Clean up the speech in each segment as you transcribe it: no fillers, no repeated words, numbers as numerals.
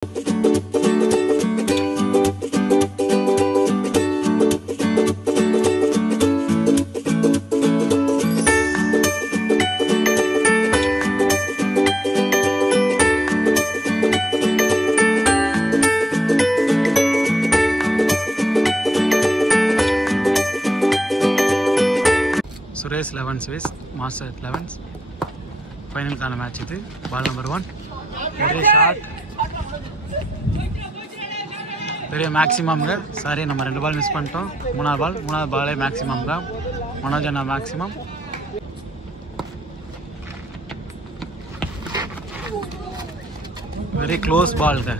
Suresh 11 Swiss, Master 11s. Final kind of match இது. Ball number 1. Very shot. பெரிய மேக்ஸிமம்ங்க. Sorry நம்ம 2 பால் miss பண்ணிட்டோம். மூணாவது பாலே மேக்ஸிமம்ங்க. மனோஜ் அண்ணா மேக்ஸிமம். வெரி க்ளோஸ் பால்ங்க.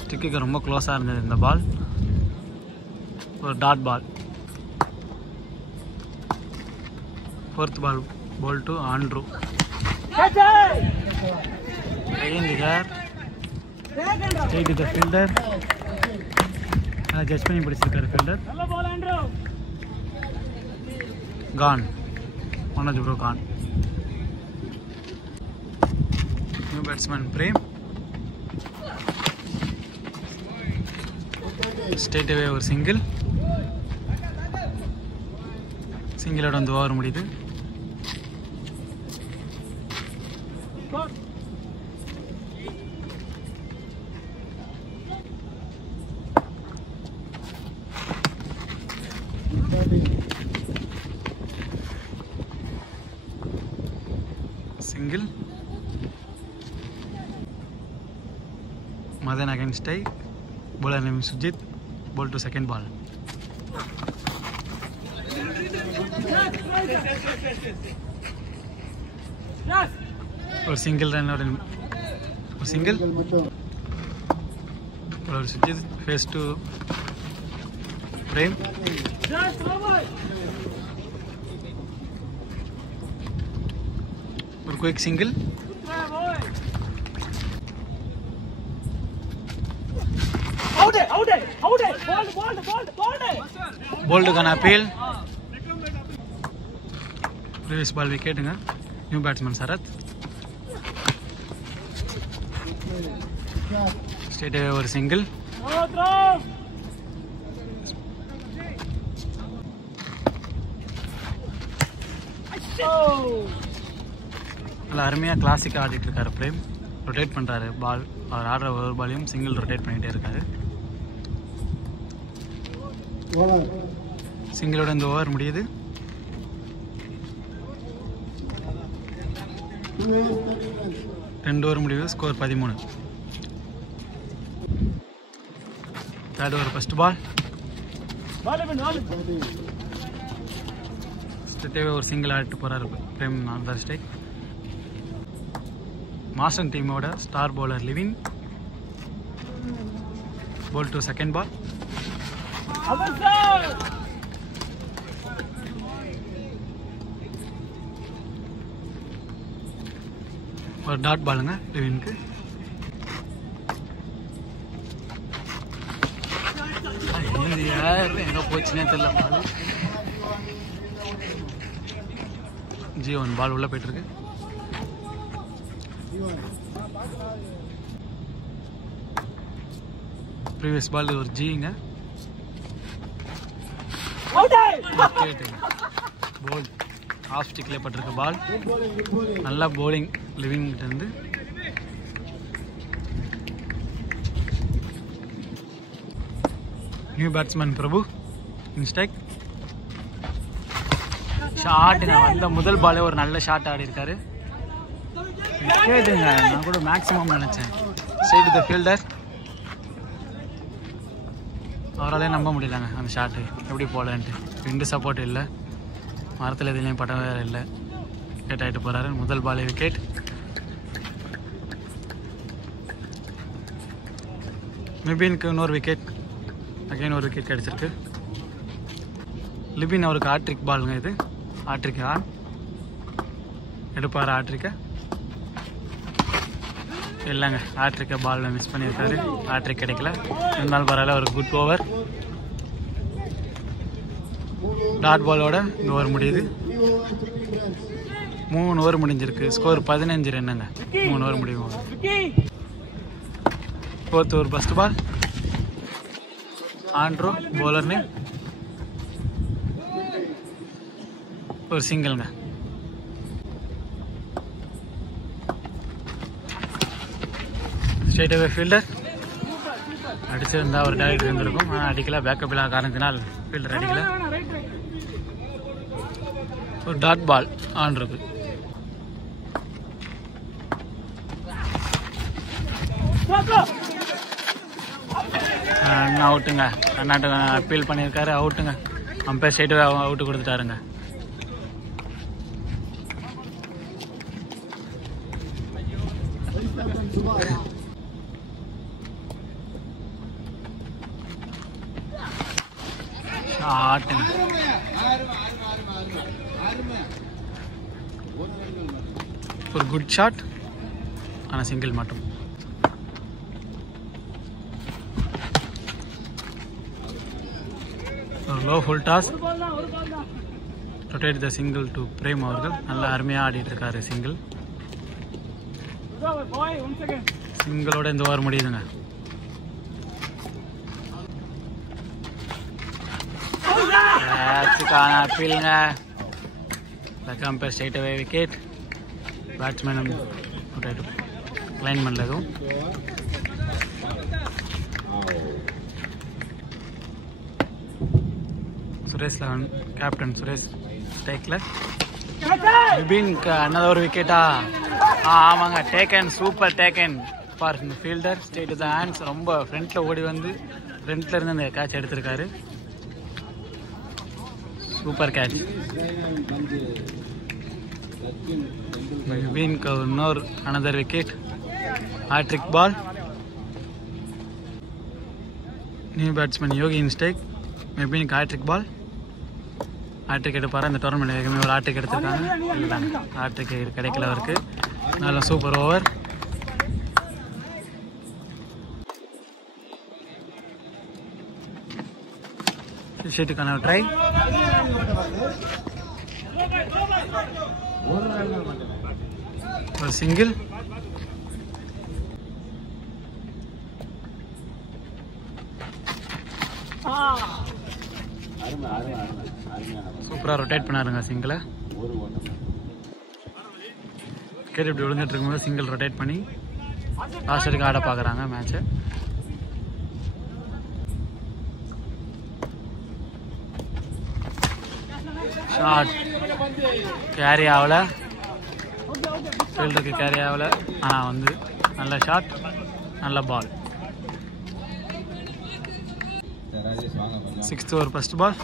ஸ்டிக்குக்கு ரொம்ப க்ளோஸாக இருந்தது இந்த பால். ஒரு dot ball. Fourth ball to Andrew. In the air. Take to the fielder. Just when you put the fielder. Gone. Manoj bro gone. New batsman Prem. Straight away over single. Single out on the over முடியுது. Single. Madan again strike. Bowler name is Sujit. Ball to second ball. Or single run out in or single. Or Sujit face to Prem. Or quick single. Ball to gonna appeal. Previous ball wicket nga. New batsman Sarath. Straight away over single. நல்லா அருமையாக கிளாசிக்காக ஆடிட்டு இருக்காரு frame. Rotate பண்ணுறாரு பால். அவர் ஆடுற ஒரு பாலையும் single rotate பண்ணிகிட்டே இருக்காரு. சிங்கிளோட இந்த ஓவர் முடியுது. ரெண்டு ஓவர் முடிவு. Score 13. Third over first ball. ஸ்ட்ரெயிட்டாகவே ஒரு சிங்கிள் ஆடிட்டு போகிறாரு பிரேம். நான்தான் ஸ்ட்ரைக். மாஸ்டன் டீமோட star bowler Livin. Ball to second ball. ஒரு டாட் பாலுங்க லிவினுக்கு. எங்க போச்சுன்னே தெரியல பால். ஜி1 பால் உள்ள போயிட்டு இருக்கு. ப்ரீவியஸ் பால் ஒரு ஜிங்க. போல் ஆஃப் ஸ்டிக்ல பட்டிருக்க பால். நல்லா போலிங் லிவின் கிட்ட இருந்து. நியூ பேட்ஸ்மேன் பிரபு இன் ஸ்ட்ரைக். ஷாட் வந்த முதல் பாலே ஒரு நல்ல ஷாட் ஆடி இருக்காரு. விக்கெட்டுங்க. நான் கூட மேக்ஸிமம் நினைச்சேன். Straight to the fielder. அவராலே நம்ப முடியலங்க அந்த ஷாட்டு எப்படி போகலன்ட்டு. விண்டு சப்போர்ட் இல்லை, மரத்தில் எதுலேயும் படம் வேறு இல்லை. விக்கெட் ஆகிட்டு போகிறாரு. முதல் பாலே விக்கெட். மிபினுக்கு இன்னொரு விக்கெட். அகைன் ஒரு விக்கெட் கிடச்சிருக்கு. லிபின் அவருக்கு ஆட்ரிக் பாலுங்க இது. ஆட்ரிக்கா எடுப்பார். ஆட்ரிக்கா இல்லைங்க. ஆட்ரிக்கா பால் மிஸ் பண்ணியிருக்காரு. ஆட்ரிக் கிடைக்கல. இருந்தாலும் பரவாயில்ல. ஒரு குட் ஓவர். டாட் பாலோட இந்த ஓவர் முடியுது. 3 ஓவர் முடிஞ்சிருக்கு. ஸ்கோர் 15 ரன்னுங்க. 3 ஓவர் முடியும். 4th over first ball. Andrew bowler name or single nga. Straight away fielder அடிச்சிருந்தா ஒரு டைரக்ட் இருந்திருக்கும். ஆனால் அடிக்கல, பேக்கப் இல்லாத காரணத்தினால் ஃபீல்டர் அடிக்கல. ஒரு டாட் பால் ஆன்றது. அவுட்டுங்க. கர்நாடகா அப்பீல் பண்ணியிருக்காரு, அவுட்டுங்க. அம்பையர் ஸ்ட்ரைட் அவுட்டு கொடுத்துட்டாருங்க. ஆட்டுங்க. ஒரு குட் ஷாட், ஆனால் சிங்கிள் மட்டும். ஒரு low full toss. Rotate the single to Prem அவர்கள் நல்லா அருமையாக ஆடிட்டு இருக்காரு. சிங்கிளோட இந்த ஓவர் முடியுதுங்க. அப்பீலுங்க. Umpire straight away wicket. Batsman line பண்ணல எதுவும். சுரேஷ் லெவன் கேப்டன் சுரேஷ் டேக்ல. அனதர் ஒரு விக்கெட்டா? ஆமாங்க, taken, super taken for fielder. Straight the hands. ரொம்ப ஃப்ரண்ட்ல ஓடி வந்து ஃப்ரண்ட்ல இருந்து அந்த கேட்ச் எடுத்திருக்காரு. Super catch. இன்னொரு அனதர் விக்கெட். ஹாட்ரிக் பால். நியூ பேட்ஸ்மேன் யோகி இன்ஸ்டேக். மெபினுக்கு ஹாட்ரிக் பால். ஹாட்ரிக் எடுப்பாரு. இந்த டோர்னமெண்ட் ஏற்கனவே ஒரு ஹாட்ரிக் எடுத்திருக்காங்க. ஹாட்ரிக் கிடைக்கல அவருக்கு. நல்ல சூப்பர் ஓவர். ஷீட்டுக்கான ட்ரை. ஒரு சிங்கிள். சூப்பரா ரொட்டேட் பண்ணாருங்க சிங்கிளை. விக்கெட் இப்படி விழுந்துட்டு இருக்கும்போது சிங்கிள் ரொட்டேட் பண்ணி லாஸ்ட் வரைக்கும் ஆட பார்க்குறாங்க மேட்சை. ஷாட் கேரி ஆகல, ஃபீல்டருக்கு கேரி ஆகல. ஆனால் வந்து நல்ல ஷாட், நல்ல ball. 6th over first ball.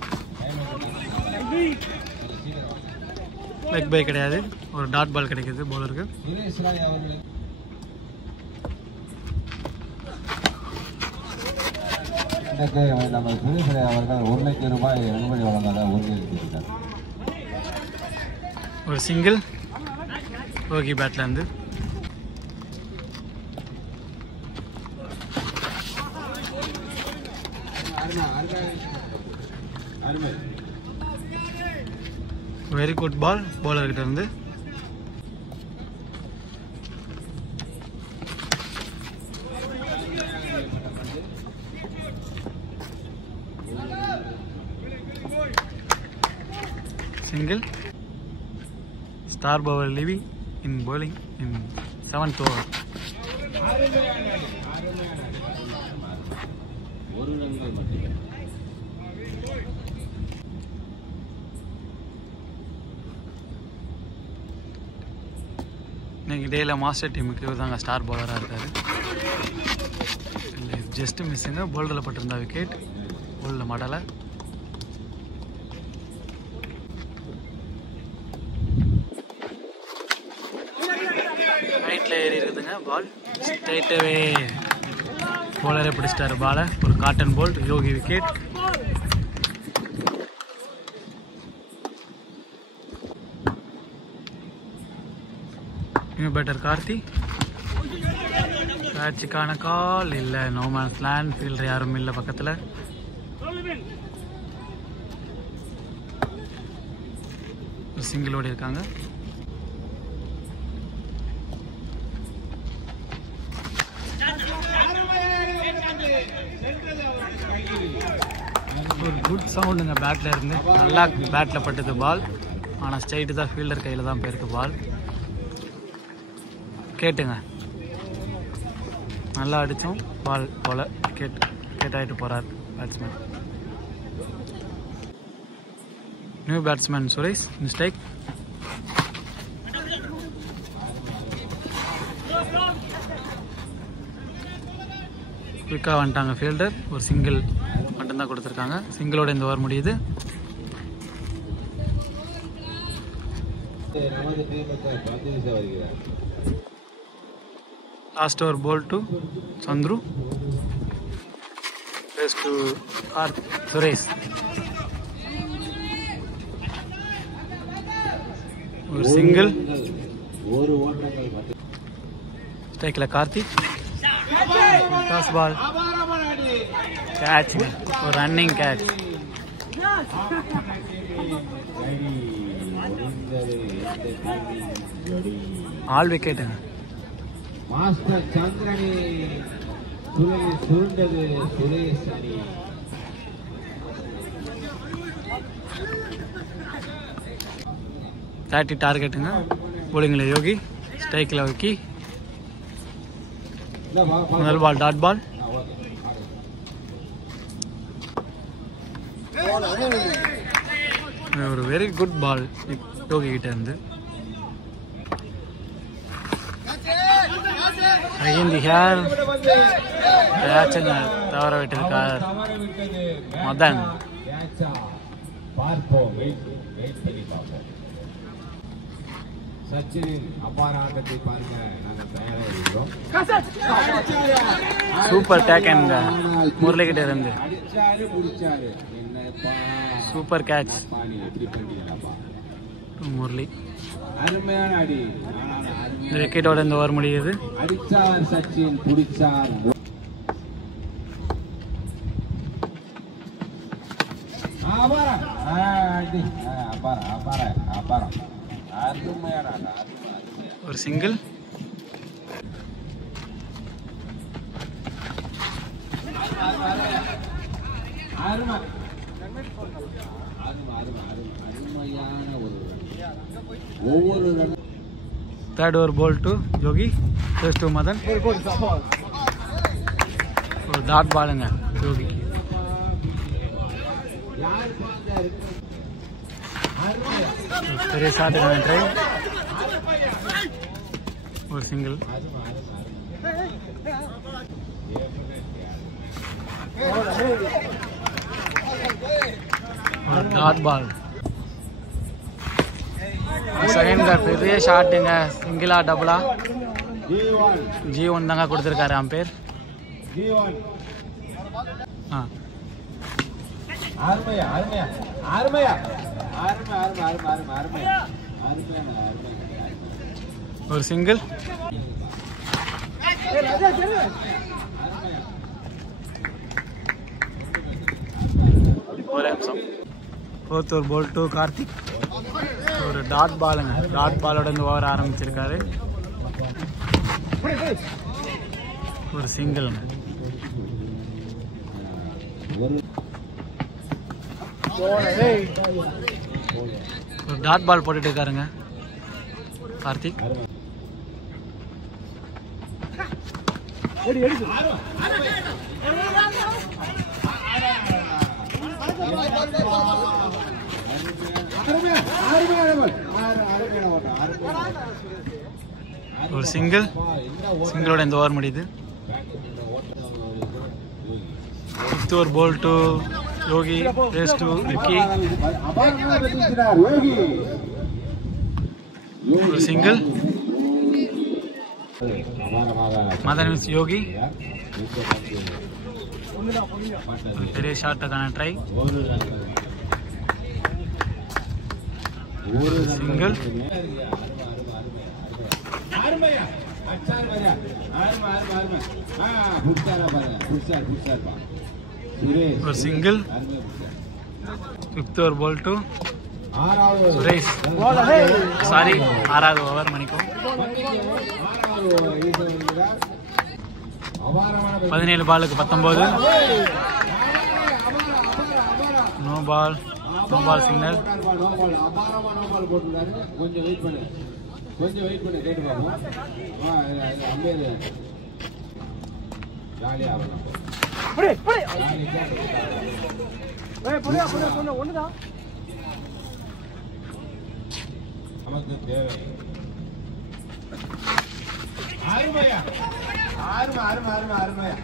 Leg bye கிடையாது, ஒரு டாட் பால் கிடைக்குது பவுலருக்கு. நம்ம சுரேஷ் அவர்கள் 1 லட்சம் ரூபாய் நன்கொடை வழங்காத உறுதியளித்திருக்கிறார். ஒரு சிங்கிள் ஓகே பேட்ல இருந்து. வெரி குட் பால் பவுலர் கிட்ட இருந்து. Single. Star bowler leaving in bowling in 7th over. இன்னைக்கு டேல மாஸ்டர் டீமுக்கு இவர் தாங்க ஸ்டார் பவுலராக இருக்காரு. ஜஸ்ட் மிஸ்ஸுங்க. போல்டரில் பட்டிருந்தா விக்கெட், போல்டில் மாடலை. ரைட்டில் ஏறி இருக்குதுங்க பால். ஸ்ட்ரைட்டாகவே போலரே பிடிச்சிட்டாரு பாலை. ஒரு caught and bowled, Yogi wicket. New batter Karthi. கேட்சுக்கான கால் இல்லை, நோமேன்ஸ் லேண்ட். ஃபீல்டர் யாரும் இல்லை பக்கத்தில். ஒரு சிங்கிள் ஓடி இருக்காங்க. ஒரு குட் சவுண்டுங்க பேட்டில் இருந்து. நல்லா பேட்டில் பட்டது பால். ஆனால் ஸ்ட்ரைட்டு தான், ஃபீல்டர் கையில் தான் போயிருக்கு பால். கேட்டுங்க, நல்லா அடித்தோம் பால் போல் கேட்டாயிட்டு போகிறார் batsman. New batsman Suresh mistake. குயிக்காக வந்துட்டாங்க ஃபீல்டர். ஒரு சிங்கிள் மட்டும்தான் கொடுத்துருக்காங்க. சிங்கிளோட இந்த ஓவர் முடியுது. Last over ball to Chandru. பேஸ் டு சுரேஷ். ஒரு சிங்கிள். ஸ்ட்ரைக்கில் கார்த்திக். Toss ball. கேட்ச், ஒரு ரன்னிங் கேட்ச். ஆல் விக்கெட்டுங்க. மாஸ்டர் சந்திரனி சுருண்டது சுரேஷ் அணி. தேர்ட்டி டார்கெட்டுங்க. போலிங்கில் யோகி, ஸ்ட்ரைக்கில் விக்கி. முதல் பால் டாட் பால். ஒரு வெரி குட் பால் யோகி கிட்ட இருந்து. ஹேர் கேட்சுங்க தவற விட்டிருக்கார் மதன். சச்சினின் அபார ஆட்டத்தை பாருங்க. நாங்கள் தயாராக இருக்கிறோம். சூப்பர் டேக்கன் முரளி கிட்ட இருந்து. அடிச்சாரு முடிச்சாரு. Super catch Murali. அருமையான அடி. இந்த விக்கெட்டோட இந்த ஓவர் முடியுது. அடிச்சார் சச்சின், பிடிச்சார். ஒரு single. Third over ball to Yogi. First to Madan. ஒரு டாட் பாலுங்க யோகிக்கு. பெரிய ஷாட்டுக்கான ட்ரை. ஒரு சிங்கிள். ஒரு டாட் பால். செகண்ட் பெரிய ஷாட்டுங்க. சிங்கிளா டபுளா? G1 தாங்க கொடுத்துருக்காரு அம்பேர். ஒரு சிங்கிள். ஒரு நிமிஷம். Fourth over ball to Karthik. ஒரு டாட் பாலுங்க. டாட் பாலோட இந்த ஓவர் ஆரம்பிச்சிருக்காரு. ஒரு சிங்கிள்ங்க. ஒரு டாட் பால் போட்டுட்டு இருக்காருங்க கார்த்திக். ஒரு சிங்கிள். சிங்கிளோட இந்த ஓவர் முடியுது. Fifth over ball to Yogi. ரேஸ் டு விக்கி. ஒரு சிங்கிள். மதன் மிஸ் யோகி. பெரிய ஷாட்டுக்கான ட்ரை. சிங்கிள். ஒரு single. Fifth over ball to Suresh. Sorry, 6வது ஓவர் மணிக்கும். 17 பாலுக்கு 19. No ball signal. கொஞ்சம் வெயிட் பண்ணு கேட்டு பார்ப்போம். அம்பேர் ஜாலியா ஆகலாம். நமக்கு தேவை அருமையா அருமையா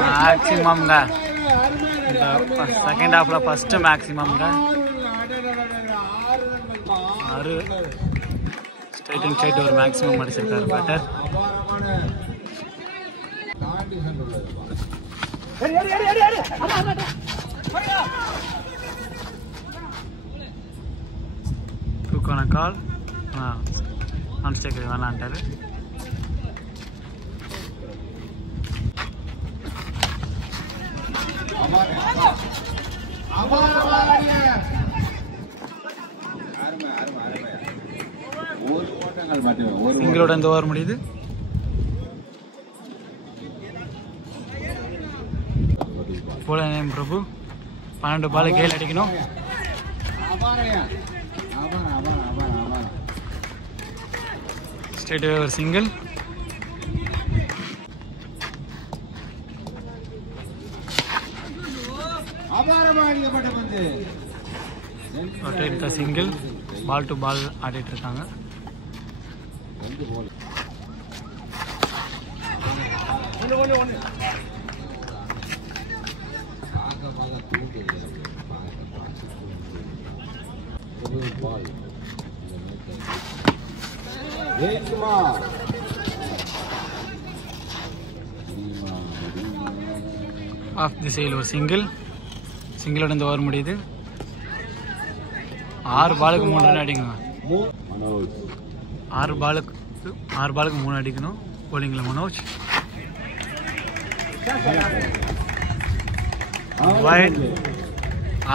மேக்ஸிமம்ங்க செகண்ட் ஹாஃப்ல ஃபர்ஸ்ட் மேக்ஸிமம்ங்க 6 ஸ்ட்ரைட் ஒரு மேக்ஸிமம் அடிச்சிருக்காரு பேட்டர். தூக்கான கால் நான் ஸ்டேக் வேணான்ட்டாரு. சிங்களோட இந்த ஓவர் முடியுது. போலநேயம் பிரபு 12 பால் கேள் அடிக்கணும். ஸ்ட்ரெயிட் ஒரு single. Single ball to ball ஆடிட்டு இருக்காங்க. ஆஃப் திசையில் ஒரு சிங்கிளோட இந்த ஓவர் முடியுது. 6 பாலுக்கு 3 ரன் அடிக்கணும். 6 பாலுக்கு 3 அடிக்கணும். போலிங்ல மனோஜ் வைட்.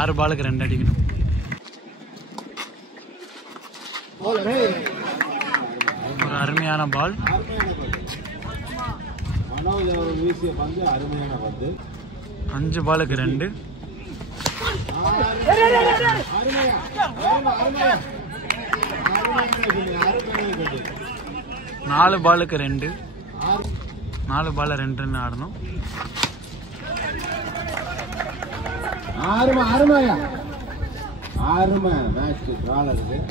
6 பாலுக்கு 2 அடிக்கணும். ஒரு அருமையான பால். 5 பாலுக்கு 2. 4 பாலுக்கு 2. 4 பால்ல 2 ரன் ஆடணும்.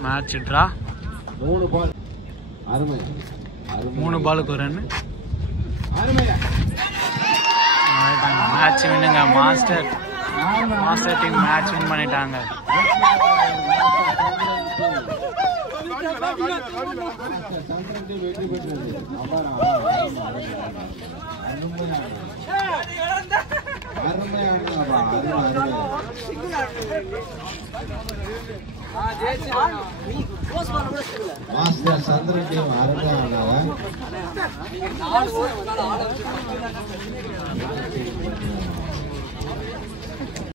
Match draw. 3 பாலுக்கு ஒரு ரன். மேட்ச் வின்னுங்க. மாஸ்டர் டீம் மேட்ச் வின் பண்ணிட்டாங்க. Master Chandran team அருமையானவங்க.